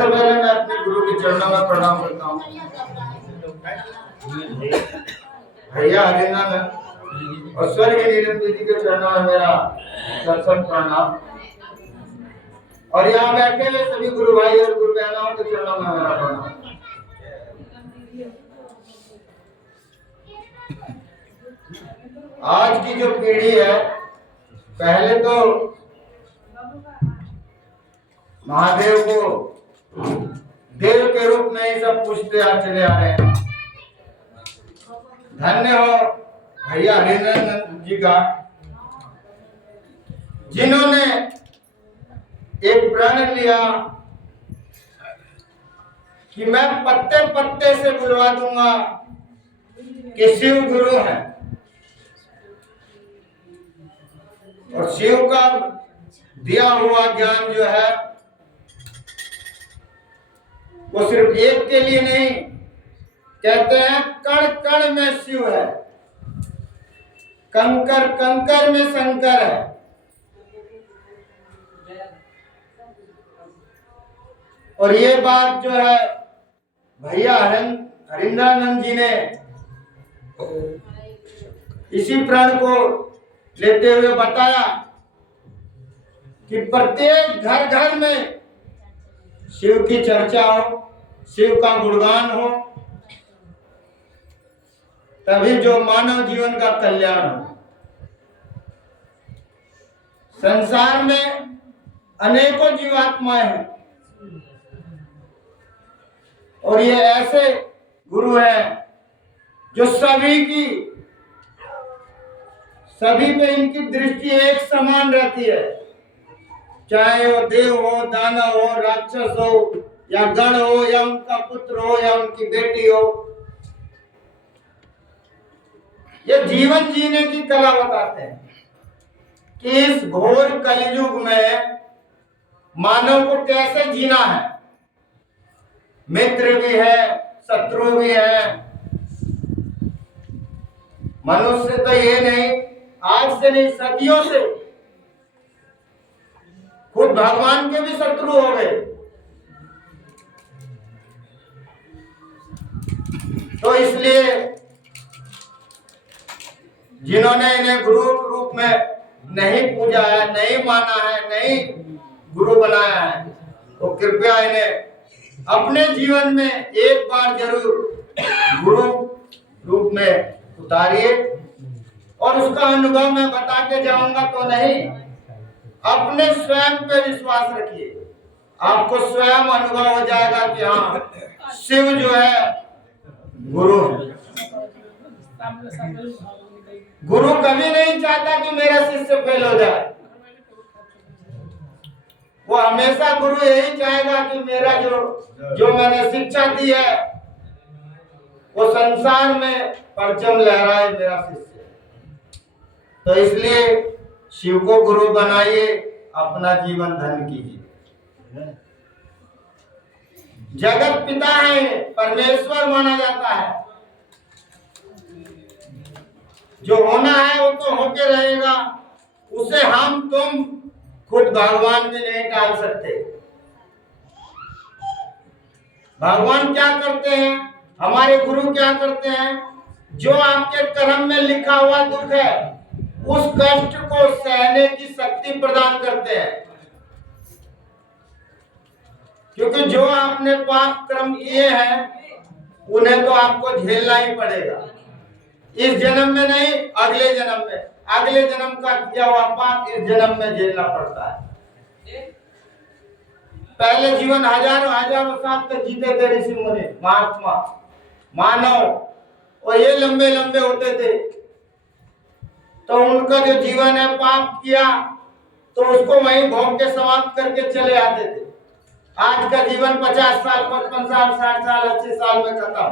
सबसे पहले मैं अपने गुरु के चरणों में प्रणाम करता हूँ। भैया हरिनाथ और स्वर्गीय नीलम जी के चरणों में मेरा सत्संग प्रणाम, और यहाँ बैठे हुए सभी गुरु भाई और गुरु बहनों के चरणों में मेरा प्रणाम। आज की जो पीढ़ी है, पहले तो महादेव को देव के रूप में ही सब पूछते चले आ रहे हैं। धन्य हो भैया हरिनाथ जी का, जिन्होंने एक प्रण लिया कि मैं पत्ते पत्ते से बुलवा दूंगा कि शिव गुरु है, और शिव का दिया हुआ ज्ञान जो है वो सिर्फ एक के लिए नहीं, कहते हैं कण कण में शिव है, कंकर कंकर में शंकर है। और ये बात जो है भैया हरिंद्रानंद जी ने इसी प्रण को लेते हुए बताया कि प्रत्येक घर घर में शिव की चर्चा हो, शिव का गुणगान हो, तभी जो मानव जीवन का कल्याण हो। संसार में अनेकों जीवात्माएं हैं, और ये ऐसे गुरु हैं जो सभी पे इनकी दृष्टि एक समान रहती है, चाहे वो देव हो, दानव हो, राक्षस हो, या गण हो, या उनका पुत्र हो, या उनकी बेटी हो। ये जीवन जीने की कला बताते हैं कि इस घोर कलयुग में मानव को कैसे जीना है। मित्र भी है, शत्रु भी है। मनुष्य तो ये नहीं, आज से नहीं सदियों से खुद भगवान के भी शत्रु हो गए। तो इसलिए जिन्होंने इन्हें गुरु रूप में नहीं पूजा है, नहीं माना है, नहीं गुरु बनाया है, तो कृपया इन्हें अपने जीवन में एक बार जरूर गुरु रूप में उतारिए। और उसका अनुभव मैं बता के जाऊंगा तो नहीं, अपने स्वयं पे विश्वास रखिए, आपको स्वयं अनुभव हो जाएगा कि हाँ शिव जो है गुरु है। गुरु कभी नहीं चाहता कि मेरा शिष्य फेल हो जाए, वो हमेशा गुरु यही चाहेगा कि मेरा जो मैंने शिक्षा दी है वो संसार में परचम लहराए मेरा शिष्य। तो इसलिए शिव को गुरु बनाइए, अपना जीवन धन्य कीजिए। जगत पिता है, परमेश्वर माना जाता है। जो होना है वो तो होके रहेगा, उसे हम तुम खुद भगवान भी नहीं टाल सकते। भगवान क्या करते हैं, हमारे गुरु क्या करते हैं, जो आपके कर्म में लिखा हुआ दुख है उस कष्ट को सहने की शक्ति प्रदान करते हैं। क्योंकि जो आपने पाप कर्म किए हैं उन्हें तो आपको झेलना ही पड़ेगा, इस जन्म में नहीं अगले जन्म में। अगले जन्म का किया हुआ पाप इस जन्म में झेलना पड़ता है। पहले जीवन हजारों साल तक जीते थे ऋषि मुनि, महात्मा, मानव, और ये लंबे लंबे होते थे। तो उनका जो जीवन है पाप किया तो उसको वहीं भोग के समाप्त करके चले आते थे। आज का जीवन 50 साल, 55 साल, 60 साल, 80 साल में खत्म,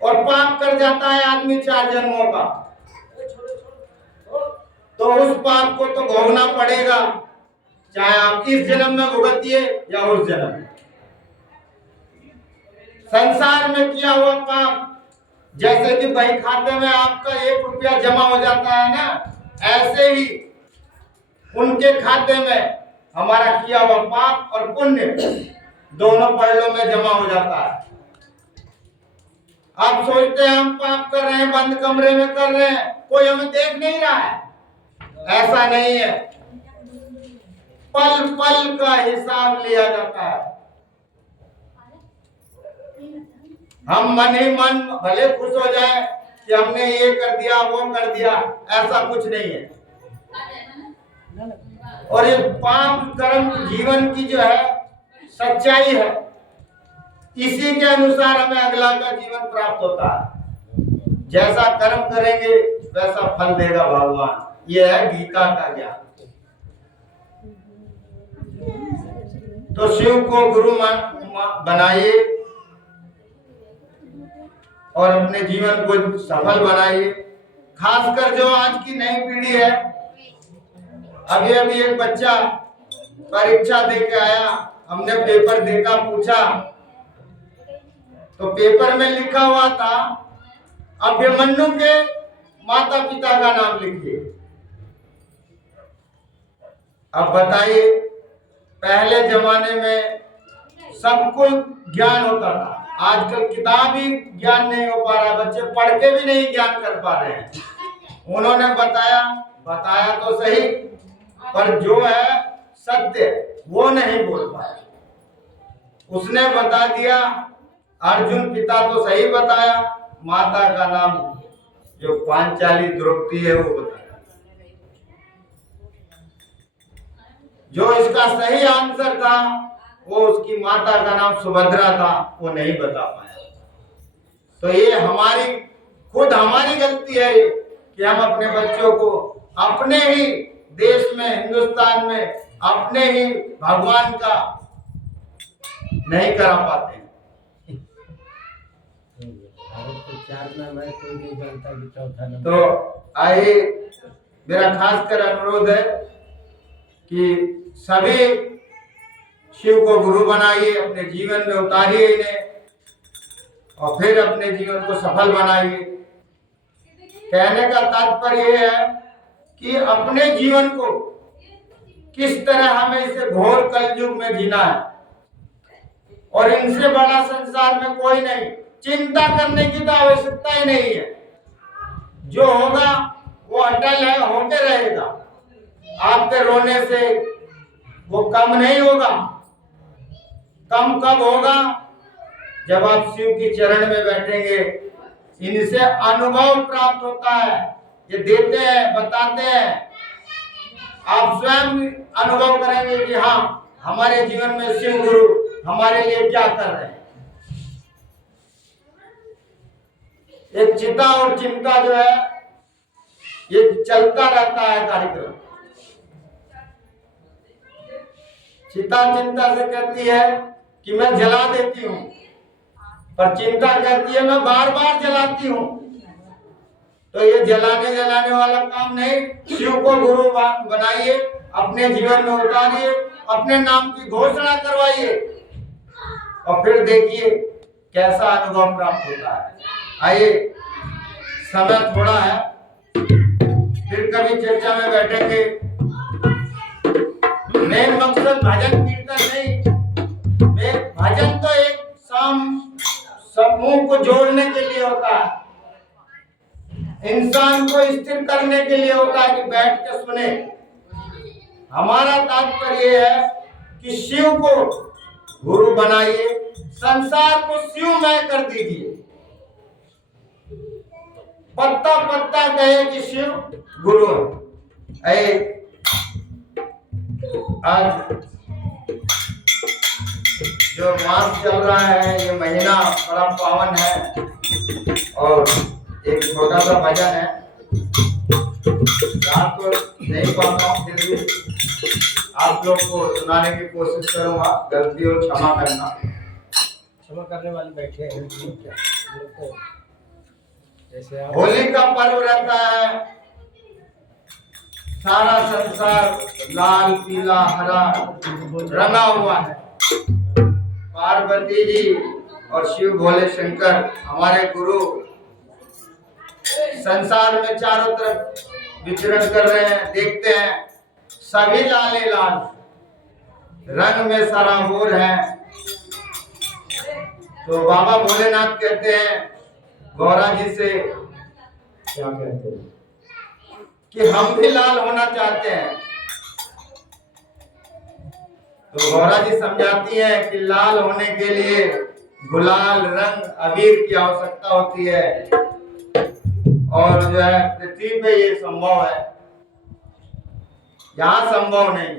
और पाप कर जाता है आदमी 4 जन्मों का। तो उस पाप को तो भोगना पड़ेगा, चाहे आप इस जन्म में भुगतिए या उस जन्म में। संसार में किया हुआ पाप, जैसे कि बही खाते में आपका 1 रुपया जमा हो जाता है ना, ऐसे ही उनके खाते में हमारा किया हुआ पाप और पुण्य दोनों पैलों में जमा हो जाता है। आप सोचते हैं हम पाप कर रहे हैं, बंद कमरे में कर रहे हैं, कोई हमें देख नहीं रहा है। ऐसा नहीं है, पल पल का हिसाब लिया जाता है। हम मन ही मन भले खुश हो जाए कि हमने ये कर दिया वो कर दिया, ऐसा कुछ नहीं है। और ये पाप कर्म जीवन की जो है सच्चाई है, इसी के अनुसार हमें अगला का जीवन प्राप्त होता है। जैसा कर्म करेंगे वैसा फल देगा भगवान। ये है गीता का ज्ञान। तो शिव को गुरु बनाइए और अपने जीवन को सफल बनाइए। खासकर जो आज की नई पीढ़ी है, अभी अभी एक बच्चा परीक्षा दे के आया, हमने पेपर देखा, पूछा तो पेपर में लिखा हुआ था अभिमन्यु के माता पिता का नाम लिखिए। अब बताइए, पहले जमाने में सबको ज्ञान होता था, आजकल किताब ही ज्ञान नहीं हो पा रहा, बच्चे पढ़ के भी नहीं ज्ञान कर पा रहे हैं। उन्होंने बताया तो सही, पर जो है सत्य वो नहीं बोल पाए। उसने बता दिया, अर्जुन पिता तो सही बताया, माता का नाम जो पांचाली द्रौपदी है वो बताया। जो इसका सही आंसर था वो उसकी माता का नाम सुभद्रा था, वो नहीं बता पाया। तो ये हमारी गलती है कि हम अपने बच्चों को अपने ही देश में, हिंदुस्तान में अपने ही भगवान का नहीं करा पाते। तो आइए, मेरा खासकर अनुरोध है कि सभी शिव को गुरु बनाइए, अपने जीवन में उतारिए इन्हें और फिर अपने जीवन को सफल बनाइए। कहने का तात्पर्य यह है कि अपने जीवन को किस तरह हमें इसे घोर कलयुग में जीना है, और इनसे बड़ा संसार में कोई नहीं। चिंता करने की तो आवश्यकता ही नहीं है, जो होगा वो अटल है, होते रहेगा। आपके रोने से वो कम नहीं होगा। कम कब होगा? जब आप शिव की चरण में बैठेंगे, इनसे अनुभव प्राप्त होता है। ये देते हैं, बताते हैं, आप स्वयं अनुभव करेंगे कि हाँ, हमारे जीवन में शिव गुरु हमारे लिए क्या कर रहे हैं। एक चिता और चिंता जो है ये चलता रहता है कार्यक्रम। चिता चिंता से कहती है कि मैं जला देती हूँ, पर चिंता कहती है मैं बार बार जलाती हूँ। तो ये जलाने वाला काम नहीं। शिव को गुरु बनाइए, अपने जीवन में उतारिए, अपने नाम की घोषणा करवाइए और फिर देखिए कैसा अनुभव प्राप्त होता है। आइए, समय थोड़ा है, फिर कभी चर्चा में बैठेंगे। मेन मकसद भजन कीर्तन नहीं, भजन तो एक समूह को जोड़ने के लिए होता है, इंसान को स्थिर करने के लिए होता है कि बैठ के सुने। हमारा तात्पर्य है कि शिव को गुरु बनाइए, संसार को शिवमय कर दीजिए। पत्ता पत्ता कहे कि शिव गुरु। आज जो मास चल रहा है, ये महीना बड़ा पावन है और एक छोटा सा भजन है, रात को नहीं पाता हूँ, फिर भी आप लोग को सुनाने की कोशिश करूंगा। गलती हो क्षमा करना। क्षमा करने वाले बैठे हैं। जैसे होली का पर्व रहता है, सारा संसार लाल पीला हरा रंगा हुआ है। पार्वती जी और शिव भोले शंकर हमारे गुरु संसार में चारों तरफ विचरण कर रहे हैं, देखते हैं सभी लाले लाल। रंग में सराबोर है। तो बाबा भोलेनाथ कहते हैं गौरा जी से क्या कहते हैं? कि हम भी लाल होना चाहते हैं। तो गौरा जी समझाती है कि लाल होने के लिए गुलाल रंग अबीर की आवश्यकता होती है, और जो है पृथ्वी पे ये संभव है, यहाँ संभव नहीं।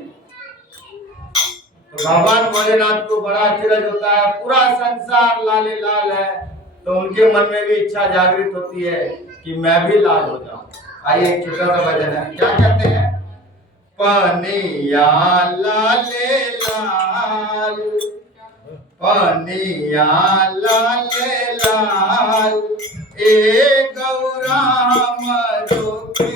तो भगवान भोलेनाथ को बड़ा अचरज होता है, पूरा संसार लाले लाल है, तो उनके मन में भी इच्छा जागृत होती है कि मैं भी लाल हो जाऊं। आइए एक छोटा सा भजन है, क्या कहते हैं? पनिया लाले लाल, पनिया लाले लाल, ए गौरा हमरो के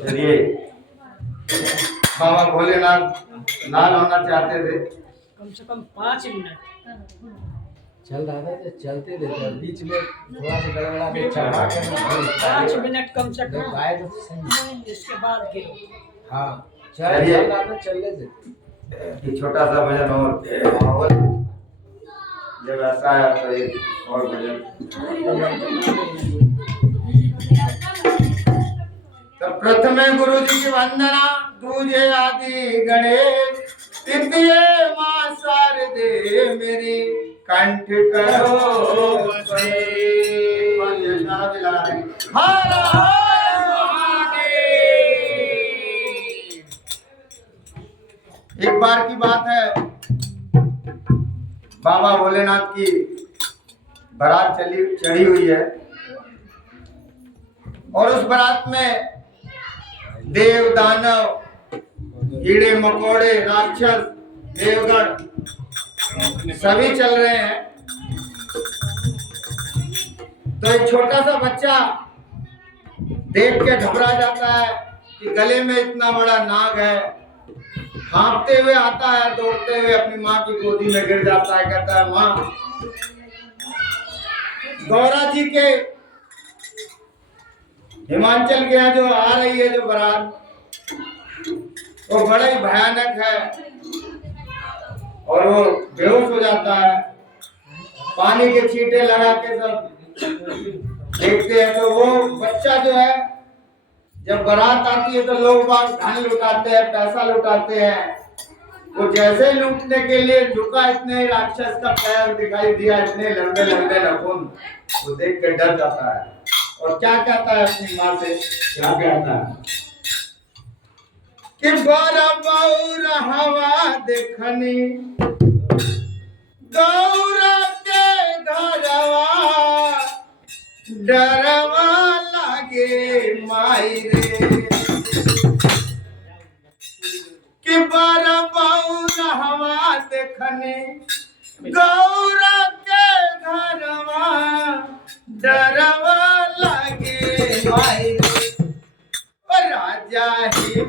चलिए बाबा भोलेनाथ लाल होना चाहते थे। कम से कम 5 मिनट चल रहा था तो चलते देते हैं, बीच में थोड़ा सा गड़बड़ा के चढ़ा के 5 मिनट कम से कम, आए तो सही। इसके बाद गिरो। हाँ चलिए। चल रहा था चलने दे। ये छोटा सा भजन और जब ऐसा है तो एक और भजन। तो प्रथमे गुरु जी की वंदना, दूजे आदि गणेश, तृतीय मां शारदे मेरी कंठ करो बसे। हर हर महादेव। एक बार की बात है, बाबा भोलेनाथ की बारात चढ़ी हुई है, और उस बारात में देव दानव कीड़े मकोड़े राक्षस देवगण सभी चल रहे हैं। तो एक छोटा सा बच्चा देख के घबरा जाता है कि गले में इतना बड़ा नाग है। हाँफते हुए आता है, दौड़ते हुए अपनी माँ की गोदी में गिर जाता है, कहता है माँ। गौरा जी के हिमाचल के यहाँ जो आ रही है जो बारात, वो बड़ा ही भयानक है और वो बेहोश हो जाता है। पानी के छींटे लगा के सब देखते हैं तो वो बच्चा जो है, जब बारात आती है तो लोग बाग धन लुटाते हैं, पैसा लुटाते हैं। वो जैसे लूटने के लिए झुका, इतने राक्षस का पैर दिखाई दिया, इतने लंबे लंबे नाखून, वो देख के डर जाता है और क्या कहता है अपनी माँ से, क्या कहता है कि बड़ा बौर हवा देखनी गौरा के घरवा, डरवा लागे माई रे। कि बड़ा बौर हवा देखनी गौरा के घरवा, डरवा लागे माई रे। राजा ही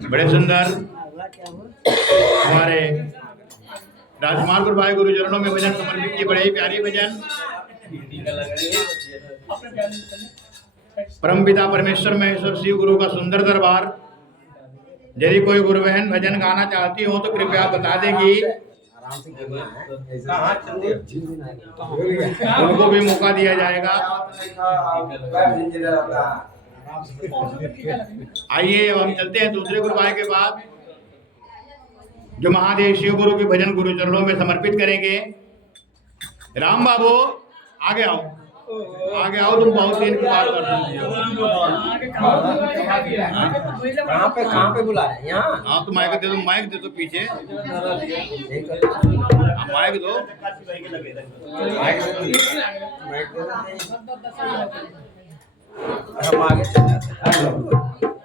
बड़े सुंदर हमारे राजकुमार गुरु भाई गुरु चरणों में भजन समर्पित किए, बड़े ही प्यारी भजन। परमपिता परमेश्वर महेश्वर शिव गुरु का सुंदर दरबार। यदि कोई गुरु बहन भजन गाना चाहती हो तो कृपया बता देगी, उनको भी मौका दिया जाएगा। आइए अब हम चलते हैं दूसरे गुरु भाई के बाद, जो महादेव शिव गुरु के भजन गुरु चरणों में समर्पित करेंगे। राम बाबू आगे आओ, आगे आओ, तुम बहुत दिन की बात कर रहे हो। कहाँ पे बुला रहे हैं? यहाँ। हाँ तो माइक दे दो, माइक दे दो पीछे, माइक दो। हम आगे चल जाते हैं।